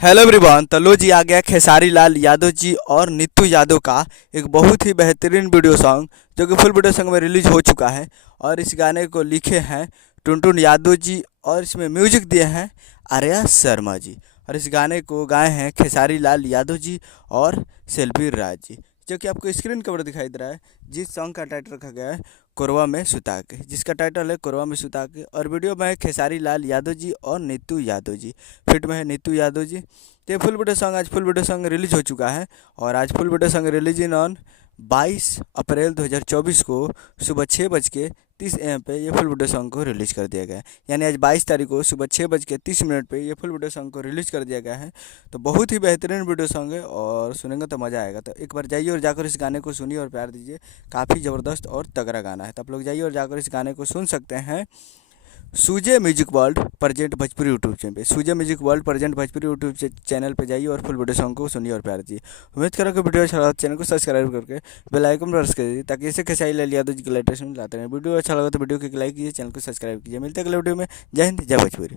Hello everyone. तो लो जी आ गया खेसारी लाल यादव जी और नीतू यादव का एक बहुत ही बेहतरीन वीडियो सॉन्ग जो कि फुल वीडियो सॉन्ग में रिलीज हो चुका है। और इस गाने को लिखे हैं टुनटुन यादव जी और इसमें म्यूजिक दिए हैं आर्या शर्मा जी। और इस गाने को गाए हैं खेसारी लाल यादव जी और सेल्फी राज जी, जो कि आपको स्क्रीन कवर दिखाई दे रहा है। जिस सॉन्ग का टाइटल रखा गया है कोरवा में सुता के, जिसका टाइटल है कोरवा में सुता के। और वीडियो में है खेसारी लाल यादव जी और नीतू यादव जी, फिट में है नीतू यादव जी। तो ये फुल वीडियो सॉन्ग आज फुल वीडियो सॉन्ग रिलीज हो चुका है। और आज full video song release in on 22 अप्रैल 2024 को सुबह 6:30 AM पे ये फुल वीडियो सॉन्ग को रिलीज कर दिया गया है। यानी आज 22 तारीख को सुबह 6:30 पे ये फुल वीडियो सॉन्ग को रिलीज कर दिया गया है। तो बहुत ही बेहतरीन वीडियो सॉन्ग है और सुनेंगे तो मज़ा आएगा। तो एक बार जाइए और जाकर इस गाने को सुनिए और प्यार दीजिए। काफ़ी ज़बरदस्त और तगड़ा गाना है, तो आप लोग जाइए और जाकर इस गाने को सुन सकते हैं। सूजे music world present Bhojpuri YouTube channel पे, सूजे music world present Bhojpuri YouTube channel पे जाइए और फुल वीडियो सॉन्ग को सुनिए और प्यार दीजिए। उम्मीद करो कि वीडियो अच्छा लगा तो चैनल को सब्सक्राइब करके बेल आइकन प्रेस कर दीजिए, ताकि इसे खेसारी लाल यादव जी के लेटेस्ट लाते रहें। वीडियो अच्छा लगा तो वीडियो को लाइक कीजिए, चैनल को सब्सक्राइब कीजिए। मिलते हैं अगले वीडियो में। जय हिंद, जय भोजपुरी।